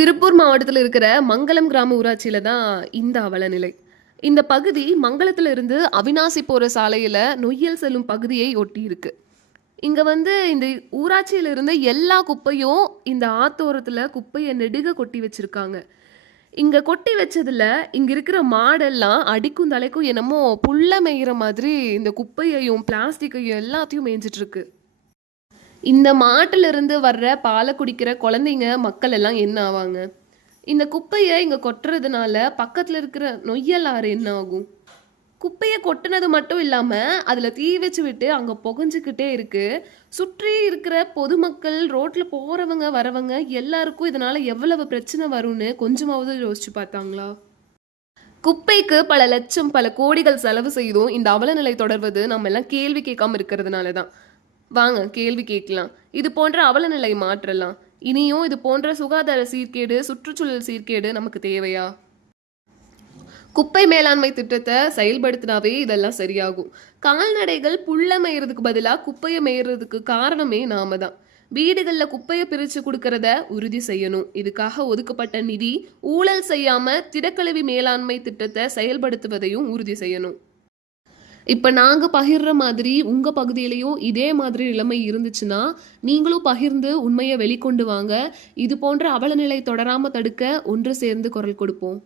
திருப்பூர் மாவட்டத்தில் இருக்கிற மங்களம் கிராம ஊராட்சியில் தான் இந்த அவலநிலை. இந்த பகுதி மங்களத்துல இருந்து அவினாசி போகிற சாலையில் நொய்யல் செல்லும் பகுதியை ஒட்டி இருக்கு. இங்கே வந்து இந்த ஊராட்சியில் இருந்த எல்லா குப்பையும் இந்த ஆத்தோரத்தில் குப்பையை நெடுக கொட்டி வச்சுருக்காங்க. இங்கே கொட்டி வச்சதில் இங்கே இருக்கிற மாடெல்லாம் அடிக்கும் தலைக்கும் என்னமோ புல்ல மேயிற மாதிரி இந்த குப்பையையும் பிளாஸ்டிக்கையும் எல்லாத்தையும் மேய்ஞ்சிட்ருக்கு இந்த மாட்டிலிருந்து வர்ற பாலை குடிக்கிற குழந்தைங்க மக்கள் எல்லாம் என்ன ஆவாங்க? இந்த குப்பையை இங்கே கொட்டுறதுனால பக்கத்தில் இருக்கிற நொய்யலாறு என்ன ஆகும்? குப்பையை கொட்டினது மட்டும் இல்லாமல் அதில் தீ வச்சு விட்டு அங்கே புகஞ்சுக்கிட்டே இருக்குது சுற்றி இருக்கிற பொதுமக்கள் ரோட்டில் போகிறவங்க வரவங்க எல்லாருக்கும் இதனால் எவ்வளவு பிரச்சனை வரும்னு கொஞ்சமாவது யோசிச்சு பார்த்தாங்களா? குப்பைக்கு பல லட்சம் பல கோடிகள் செலவு செய்தும் இந்த அவலநிலை தொடர்வது நம்ம எல்லாம் கேள்வி கேட்காம இருக்கிறதுனால தான் வாங்க கேள்வி கேட்கலாம். இது போன்ற அவலநிலை மாற்றலாம். இனியும் இது போன்ற சுகாதார சீர்கேடு சுற்றுச்சூழல் சீர்கேடு நமக்கு தேவையா? குப்பை மேலாண்மை திட்டத்தை செயல்படுத்தினாவே இதெல்லாம் சரியாகும். கால்நடைகள் புல்ல மேயறதுக்கு பதிலாக குப்பையை மேயறதுக்கு காரணமே நாம தான். வீடுகளில் குப்பையை பிரித்து கொடுக்கறத உறுதி செய்யணும். இதுக்காக ஒதுக்கப்பட்ட நிதி ஊழல் செய்யாம திடக்கழிவு மேலாண்மை திட்டத்தை செயல்படுத்துவதையும் உறுதி செய்யணும். இப்போ நாங்கள் பகிர்ற மாதிரி உங்கள் பகுதியிலையும் இதே மாதிரி நிலைமை இருந்துச்சுன்னா நீங்களும் பகிர்ந்து உண்மையை வெளிக்கொண்டு வாங்க. இது போன்ற அவலநிலை தொடராமல் தடுக்க ஒன்று சேர்ந்து குரல் கொடுப்போம்.